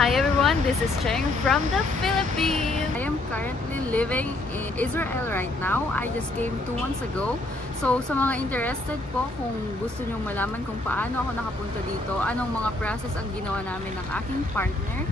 Hi everyone, this is Cheng from the Philippines. I am currently living in Israel right now. I just came 2 months ago. So sa mga interested po, kung gusto nyo malaman kung paano ako nakapunta dito, anong mga process ang ginawa namin ng aking partner,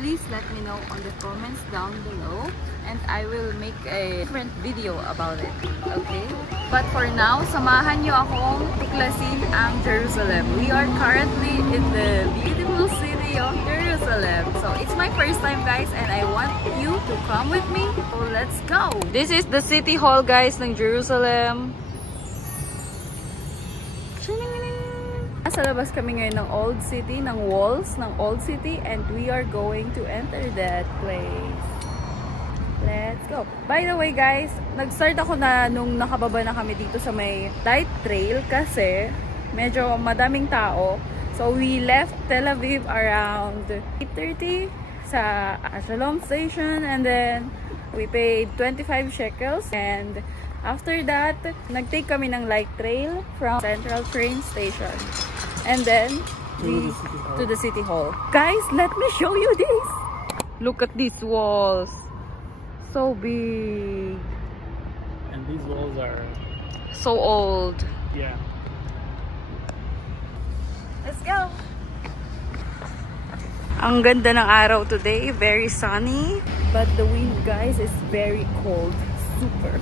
please let me know on the comments down below and I will make a different video about it. Okay? But for now, samahan nyo akong tuklasin ang Jerusalem. We are currently in the beautiful city of Jerusalem. So it's my first time guys and I want you to come with me. So let's go! This is the city hall guys ng Jerusalem. Nasa labas kami ngayon ng Old City, ng walls ng Old City, and we are going to enter that place. Let's go! By the way guys, nag-start ako na nung nakababa na kami dito sa may light trail kasi medyo madaming tao. So we left Tel Aviv around 8:30 sa Shalom Station, and then we paid 25 shekels, and after that, nag-take kami ng light trail from Central Train Station. And then, to the City Hall. Guys, let me show you this! Look at these walls. So big. And these walls are... so old. yeah. Let's go! Ang ganda ng araw today. Very sunny. But the wind, guys, is very cold. Super.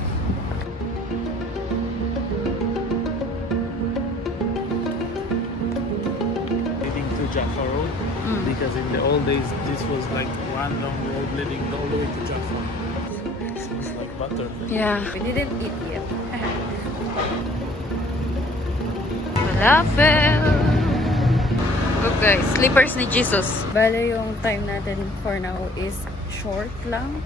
Jaffa Road, because in the old days this was like one long road leading all the way to Jaffa. It smells like butter. Yeah, we didn't eat yet. Falafel! Look guys, slippers ni Jesus. Bale yung time natin for now is short lang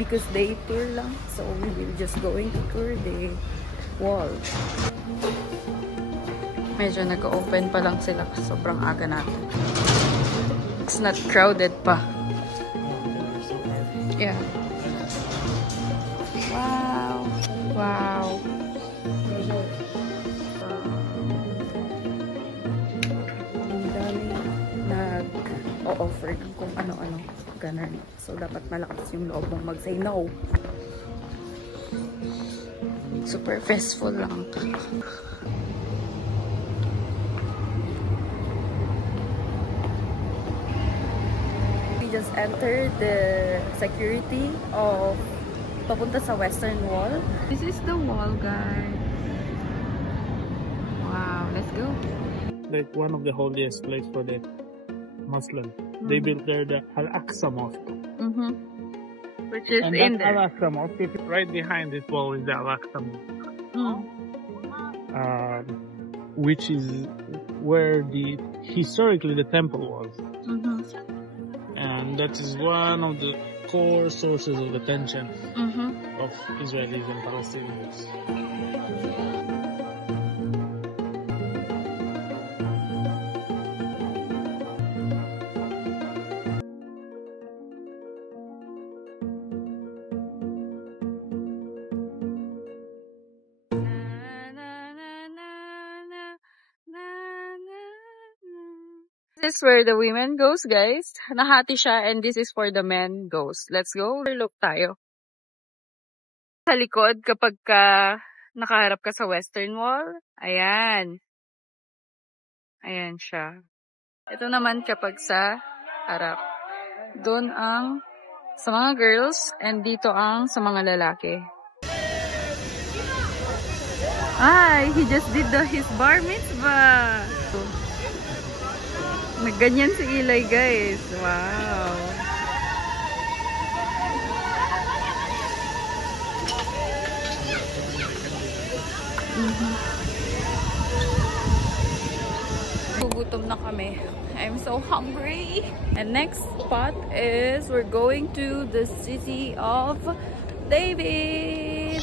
because day tour lang. So we will just going to tour the wall. Medyo nag-open pa lang sila. Sobrang aga natin. It's not crowded pa. Yeah. Wow. Wow. Ang dami nag-o-offer kung ano-ano. Ganun. So, dapat malakas yung loob mong mag-say no. Super festful lang. Just enter the security of papunta sa Western Wall. This is the wall, guys. Wow, let's go. Like one of the holiest place for the Muslim. They built there the Al-Aqsa Mosque. Which is and in there. Al-Aqsa Mosque, right behind this wall is the Al-Aqsa Mosque. Which is where historically the temple was. And that is one of the core sources of the tension of Israelis and Palestinians. This is where the women goes, guys. Nahati siya, and this is for the men goes. Let's go. Look tayo. Sa likod, kapag nakaharap ka sa Western Wall, ayan. Ayan siya. Ito naman kapag sa harap. Doon ang sa mga girls, and dito ang sa mga lalaki. Ay, he just did his bar mitzvah. Nagganyan si Eli, guys. Wow. Gugutom na kami. I'm so hungry. And next spot is we're going to the city of David.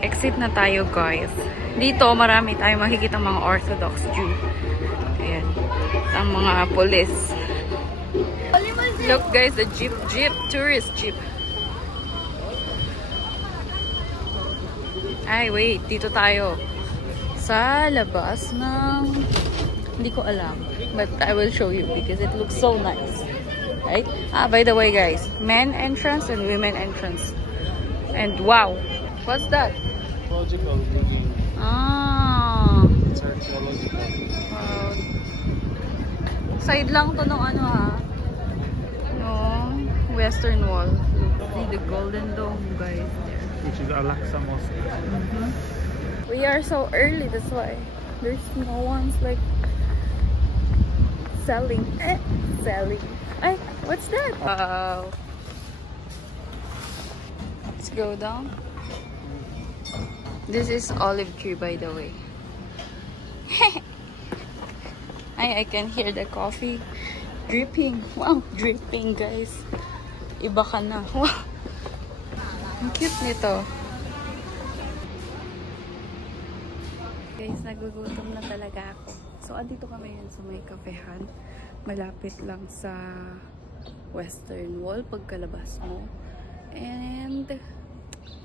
Exit na tayo, guys. Dito, marami tayong makikita mga Orthodox Jew. Ayan. Ang mga police. Look, guys, the jeep. Tourist jeep. Ay, wait. Dito tayo. Sa labas ng Hindi ko alam. But I will show you because it looks so nice. Right? By the way, guys, men entrance and women entrance. And wow, what's that? Archaeological digging. It's archaeological. Wow. Side lang to nung ano ha. No, Western Wall. See the Golden Dome, guys. There. Which is Al-Aqsa Mosque. We are so early, that's why. There's no one's like selling. Selling. Ay, what's that? Wow. Let's go down. This is olive tree, by the way. I can hear the coffee dripping. Wow, dripping, guys. Iba ka na. Wow. Ang cute nito. Guys, nagugutom na talaga ako. So, andito kami yun sa may kafehan. Malapit lang sa Western Wall pagkalabas mo. And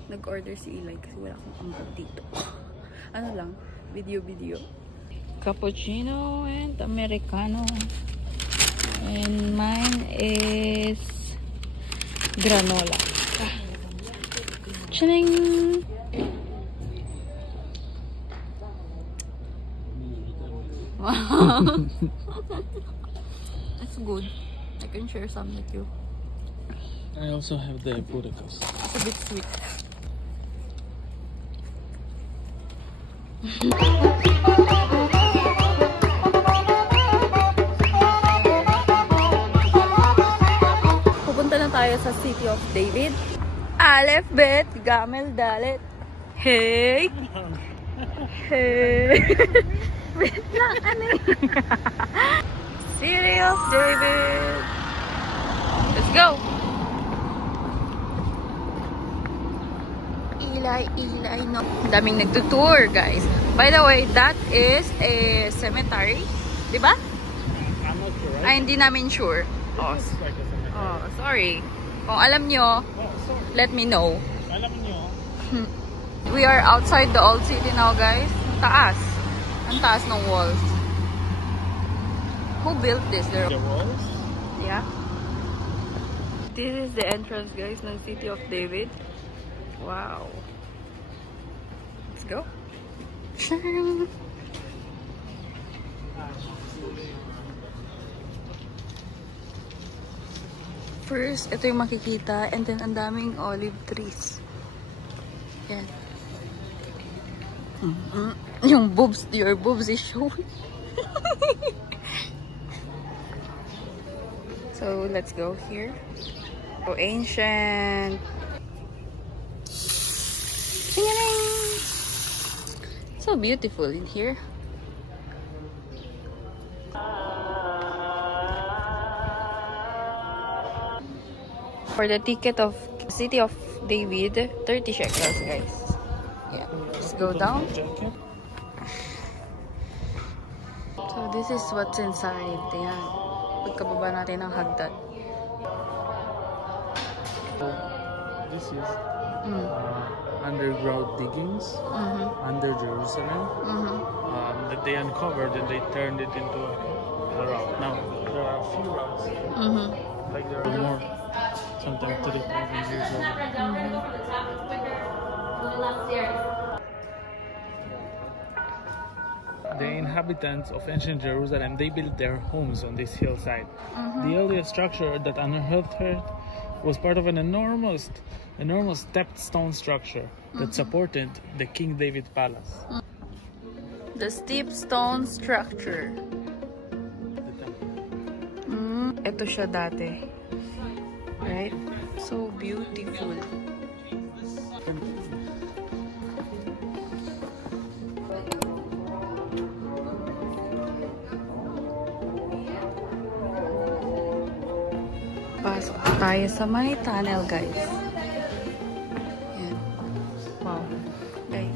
nag-order si Eli kasi wala akong ambag dito. Ano lang, video. Cappuccino and Americano. And mine is granola. Charing! Wow. It's good. I can share some with you. I also have the Budapest. It's a bit sweet. Pupunta na tayo sa City of David. Aleph, Bet, Gamel, Dalet. Hey! Hey! Wait lang, ano yun? City of David. Let's go! Eli, no. Daming nagtutour, guys. By the way, that is a cemetery. Diba? I'm not sure, right? Ay, hindi namin sure. Oh, Like a cemetery. oh, sorry. Kung alam nyo, let me know. Alam nyo. We are outside the old city now, guys. Taas. Ang taas ng walls. Who built this? The walls? Yeah. This is the entrance, guys, ng City of David. Wow. Let's go. First, ito yung makikita, and then ang daming olive trees. Yan. Yung boobs, your boobs is showing. So, let's go here. So, ancient. So beautiful in here. For the ticket of City of David, 30 shekels, guys. Yeah, just go down. So this is what's inside. Ayan. Pagkababa natin ng hagdan. This is underground diggings under Jerusalem that they uncovered and they turned it into a rock. Now there are a few rocks like there are more, sometimes 3,000 years old. The inhabitants of ancient Jerusalem, they built their homes on this hillside. The earliest structure that unearthed here was part of an enormous stepped stone structure that supported the King David Palace. The steep stone structure. Ito siya dati. Right? So beautiful. Pasok tayo sa may tunnel, guys. Yan. Wow. Guys.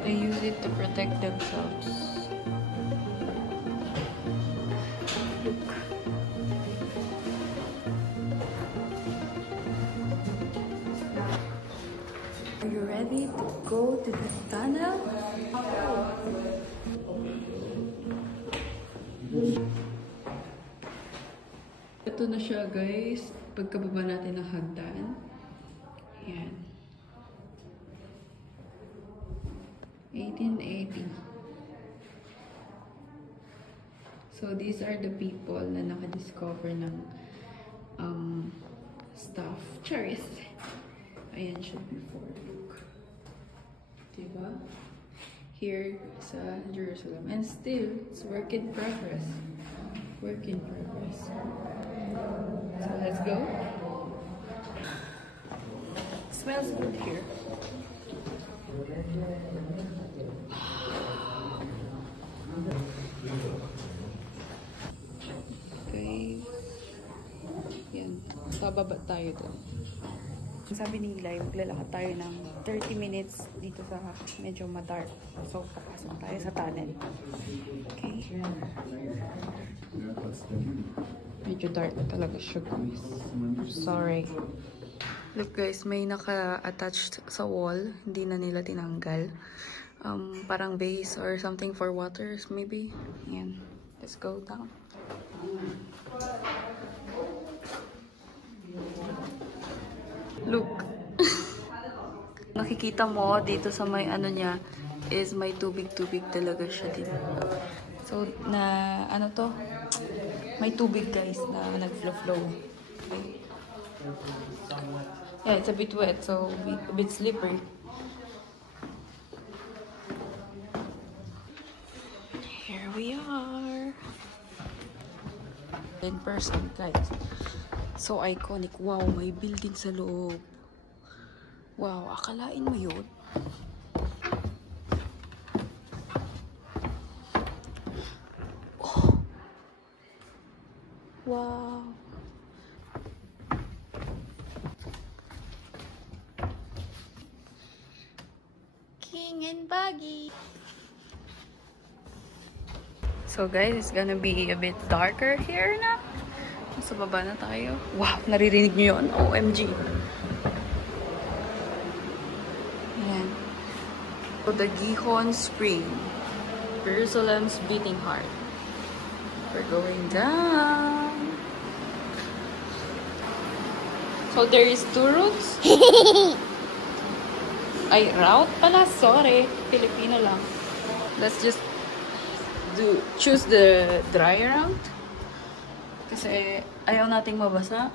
They use it to protect themselves. Look. Are you ready to go to this tunnel? Ito na siya guys, pagkababa natin ng hagdan. Ayan. 1880. So these are the people na nakadiscover ng stuff. Cherries. Ayan siya before. Look. Diba? Here sa Jerusalem. And still, it's work in progress. Work in progress. So let's go. Smells good here. Okay. Yan. Pababa tayo doon. Sabi ni Eli, maglalakad tayo ng 30 minutes dito sa medyo madark. So, papasok tayo sa tunnel. Okay. Medyo dark talaga siya, guys. Sorry. Look guys, may naka-attached sa wall. Hindi na nila tinanggal. Parang vase or something for waters, maybe. Ayan. Let's go down. Look. Nakikita mo dito sa may ano niya is may tubig-tubig talaga siya dito. So, ano to? May tubig guys na nag-flow. Okay. Yeah, it's a bit wet, so a bit slippery. Here we are. In person, guys. So iconic. Wow, may building sa loob. Wow, akalain mo yun? Oh. Wow. King and Buggy. So guys, it's gonna be a bit darker here na. Sa baba na tayo. Wow, naririnig nyo yun? OMG. Ayan. So, the Gihon Spring. Jerusalem's beating heart. We're going down. So, there is 2 routes. Ay, route pala. Sorry. Filipino lang. Let's just choose the dry route. Kasi ayaw nating mabasa.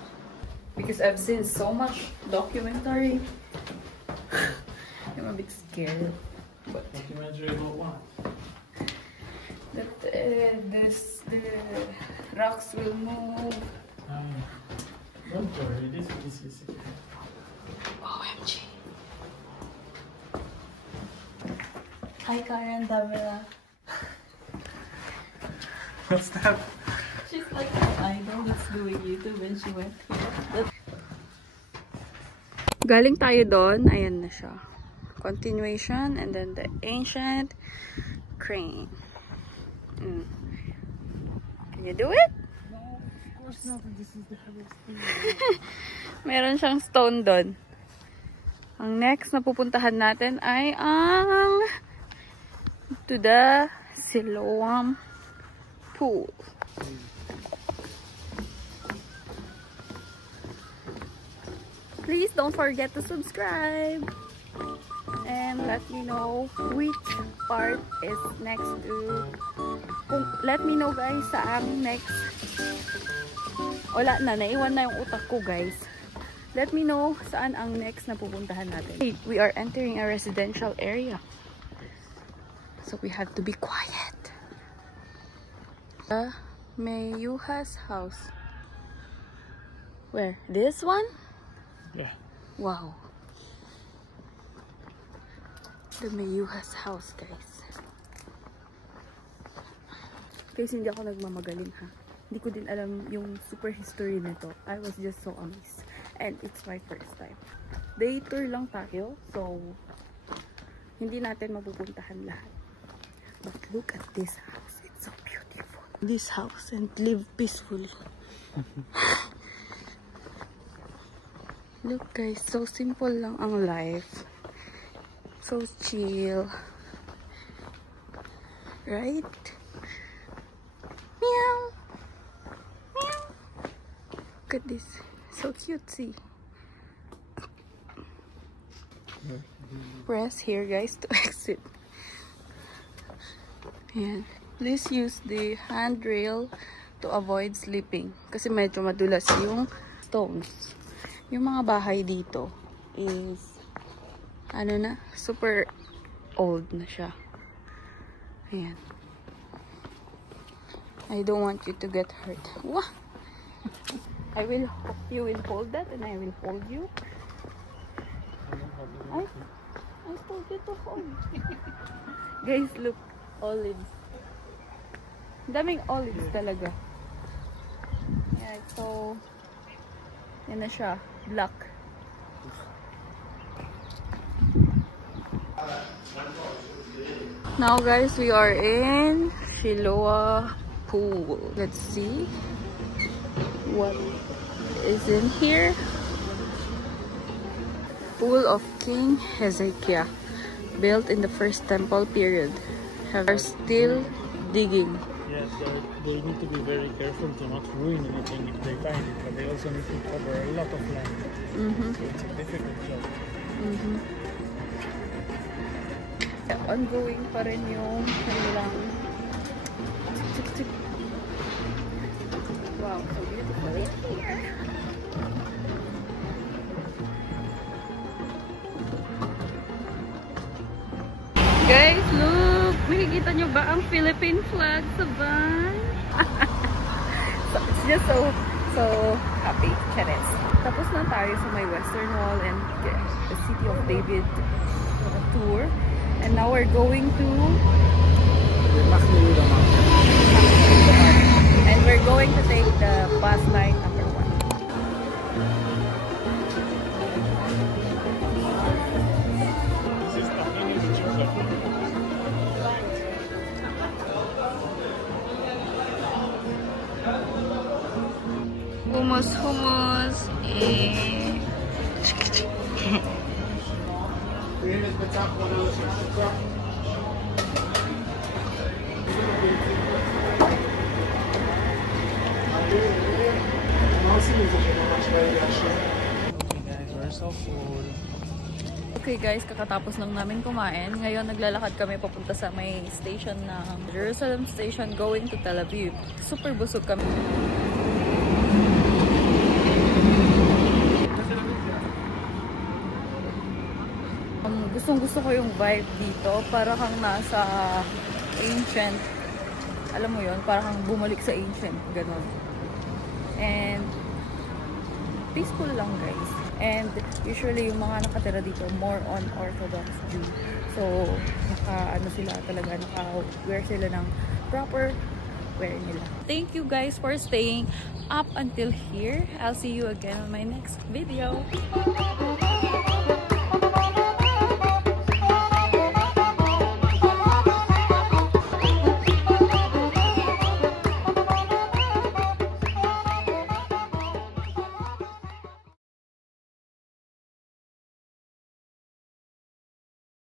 Because I've seen so much documentary. I'm a bit scared. But Documentary about what? That the rocks will move. Don't worry, this is it. OMG. Hi Karen Davila. What's that? She's like an idol that's doing YouTube and she went here. Galing tayo doon. Ayan na siya. Continuation and then the ancient crane. Can you do it? No, of course not. This is the heaviest thing. Meron siyang stone doon. Ang next na pupuntahan natin ay ang to the Siloam Pool. Please don't forget to subscribe and let me know which part is next to. Let me know guys saan next. Wala na, naiwan na yung utak ko guys. Let me know saan ang next na pupuntahan natin. Hey, we are entering a residential area. So we have to be quiet. The Meyuhas house. Where? This one? Yeah. Wow. The Meyuhas house, guys. Guys, hindi ako nagmamagaling ha. Hindi ko din alam yung super history nito. I was just so amazed. And it's my first time. Day tour lang tayo. So, hindi natin mapupuntahan lahat. But look at this house. It's so beautiful. This house and live peacefully. Look guys, so simple lang ang life. So chill. Right? Meow. Meow. Look at this. So cutesy. Press here guys to exit. Ayan. Please use the handrail to avoid slipping. Kasi medyo madulas yung stones. Yung mga bahay dito is ano na, super old na siya. Ayan. I don't want you to get hurt. Wah! You will hold that and I will hold you. I told you to hold. Guys, look. Olives. Daming olives talaga. Yeah, so yan na siya. Black. Now guys, we are in Shiloah Pool. Let's see what is in here. Pool of King Hezekiah, built in the first temple period. Are still digging. Yes, they need to be very careful to not ruin anything if they find it, but they also need to cover a lot of land. So it's a difficult job. Ongoing pa rin yung kanilang wow, so beautiful in here. Guys, look! Makikita nyo ba ang Philippine flag sa van? So, it's just so happy. Charis. Tapos na tayo sa my Western Wall and the City of David tour. And now we're going to The Makhlouda Mountain. And we're going to take the bus line number 1. This is Tahini's chocolate. Hummus. Okay guys, kakatapos lang namin kumain. Ngayon naglalakad kami papunta sa may station ng Jerusalem Station going to Tel Aviv. Super busog kami. Gustong-gusto ko yung vibe dito. Para kang nasa ancient. Alam mo yon, para kang bumalik sa ancient. Ganon. And peaceful lang guys. And usually yung mga nakatira dito more on Orthodox Jew. So naka-ano sila talaga, naka-wear sila ng proper wear nila. Thank you guys for staying up until here. I'll see you again on my next video.